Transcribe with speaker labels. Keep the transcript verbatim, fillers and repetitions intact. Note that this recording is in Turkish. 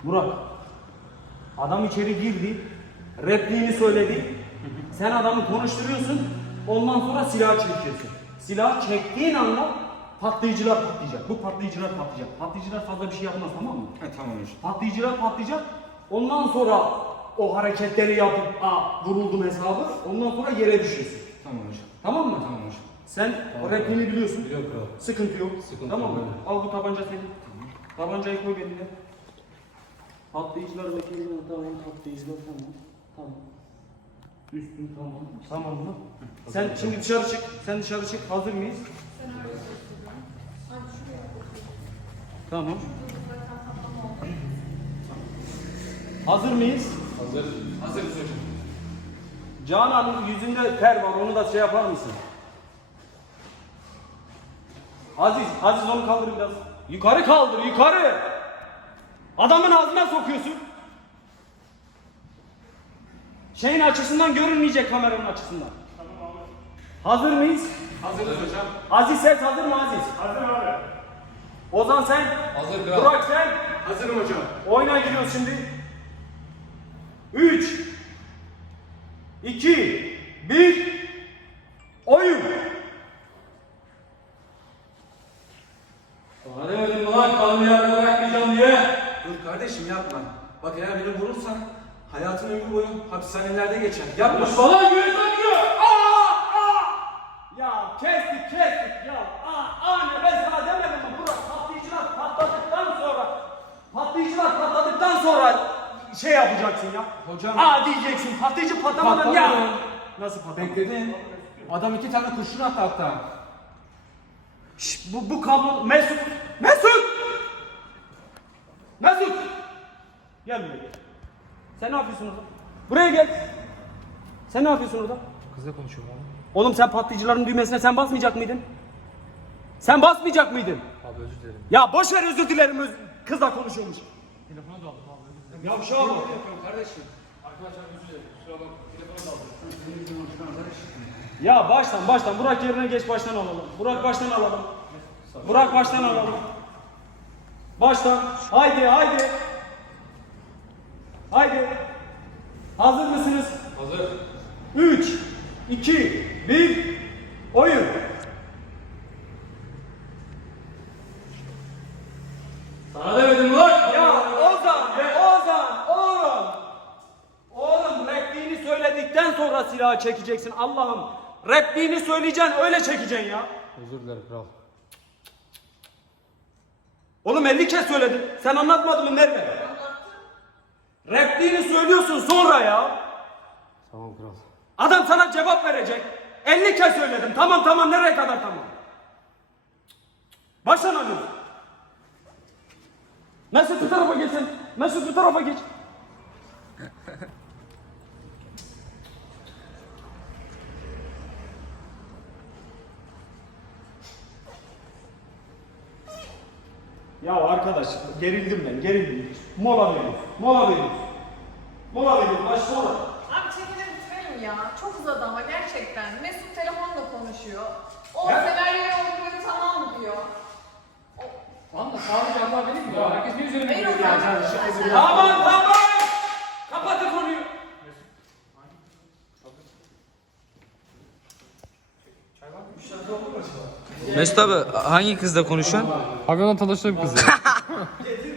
Speaker 1: Burak. Adam içeri girdi. Repliğini söyledi. Sen adamı konuşturuyorsun. Ondan sonra silah çekiyorsun. Silah çektiğin anda patlayıcılar patlayacak. Bu patlayıcılar patlayacak. Patlayıcılar fazla bir şey yapmaz, tamam mı?
Speaker 2: He tamam hocam.
Speaker 1: Patlayıcılar patlayacak. Ondan sonra o hareketleri yapıp aa vuruldum hesabı. Ondan sonra yere düşüyorsun.
Speaker 2: Tamam hocam.
Speaker 1: Tamam mı?
Speaker 2: Tamam hocam.
Speaker 1: Sen o repliğini biliyorsun.
Speaker 3: Biliyorum kral.
Speaker 1: Sıkıntı yok.
Speaker 3: Sıkıntı
Speaker 1: tamam mı?
Speaker 3: yok.
Speaker 1: Al bu tabanca senin. Tabancayı koy beline. Patlayıcılar bakayım. Tamam, patlayıcılar tamam. Tamam. Üstün tamam. Tamam mı? Sen şimdi dışarı çık. Sen dışarı çık. Hazır mıyız? Tamam. Hazır mıyız?
Speaker 3: Hazır. Hazırız hocam.
Speaker 1: Canan'ın yüzünde ter var. Onu da şey yapar mısın? Aziz, Aziz onu kaldır biraz. Yukarı kaldır, yukarı. Adamın ağzına sokuyorsun. Şeyin açısından görünmeyecek, kameranın açısından. Tamam abi. Hazır mıyız?
Speaker 3: Hazırız hocam.
Speaker 1: Aziz ses hazır mı Aziz?
Speaker 4: Hazır abi.
Speaker 1: Ozan sen?
Speaker 3: Hazır kral.
Speaker 1: Burak sen?
Speaker 4: Hazırım hocam.
Speaker 1: Oyuna giriyoruz şimdi. üç iki bir oyun.
Speaker 3: Bana demedim mi lan kanlı yerde bırakmayacağım diye.
Speaker 2: Dur kardeşim yapma. Bak eğer beni vurursan hayatın ömür boyu hapishanelerde geçer. Yapma.
Speaker 3: Bana güven takıyor.
Speaker 1: Ya kestik kestik ya. Aa, aa ne ben sana demedim mi? Burak patlayıcılar patladıktan sonra patlayıcılar patladıktan sonra şey yapacaksın ya.
Speaker 2: Hocam.
Speaker 1: Aa diyeceksin patlayıcı patlamadan ya.
Speaker 2: Patladı.
Speaker 1: Nasıl patlamadı?
Speaker 2: Bekledin. Adam iki tane kurşun attı hatta.
Speaker 1: Şş, bu, bu kablo Mesut. Mesut! Mesut! Gel buraya. Sen ne yapıyorsun orada? Buraya gel. Sen ne yapıyorsun orada?
Speaker 3: Kızla konuşuyorum abi.
Speaker 1: Oğlum sen patlayıcıların düğmesine sen basmayacak mıydın? Sen basmayacak mıydın?
Speaker 3: Abi özür dilerim.
Speaker 1: Ya boş ver özür dilerim öz kızla konuşuyormuş.
Speaker 3: Telefonu da aldım abi özür dilerim.
Speaker 1: Ya şu an
Speaker 2: Yapıyorum kardeşim.
Speaker 3: Arkadaşlar özür dilerim. Kusura bak. Telefonu da aldım.
Speaker 1: ya baştan baştan Burak yerine geç baştan alalım. Burak baştan alalım. Burak baştan alalım. Baştan. Haydi haydi. Haydi. Hazır mısınız?
Speaker 3: Hazır.
Speaker 1: üç iki bir oyun.
Speaker 3: Sana demedim mi lan?
Speaker 1: Ya Ozan, Ozan, oğlum. Oğlum repliğini söyledikten sonra silahı çekeceksin Allah'ım. Repliğini söyleyeceksin öyle çekeceksin ya.
Speaker 3: Özür dilerim kral.
Speaker 1: Oğlum elli kez söyledin. Sen anlatmadın mı Merve? Repliğini söylüyorsun sonra ya.
Speaker 3: Tamam kral.
Speaker 1: Adam sana cevap verecek. elli kez söyledim. Tamam tamam nereye kadar tamam. Baştan alıyorsun. Mesut bu tarafa geçsin. Mesut bu tarafa geç. Ya arkadaş gerildim ben gerildim. Mola veriyoruz. Mola veriyoruz. Mola veriyoruz. Baş mola.
Speaker 5: Abi çekini bitirelim ya. Çok uzadı ama gerçekten. Mesut telefonla konuşuyor. O
Speaker 1: Ya.
Speaker 5: senaryoyu okuyor tamam diyor.
Speaker 3: Lan da sadece hata benim mi ya? Herkes bir üzerine
Speaker 5: Hayır
Speaker 3: gidiyor
Speaker 5: o
Speaker 3: ya.
Speaker 5: zaman.
Speaker 1: Tamam tamam. Kapatın konuyu.
Speaker 6: Mesut abi hangi kızla konuşuyorsun?
Speaker 3: Abi onunla tanıştığım kızı.
Speaker 1: Getir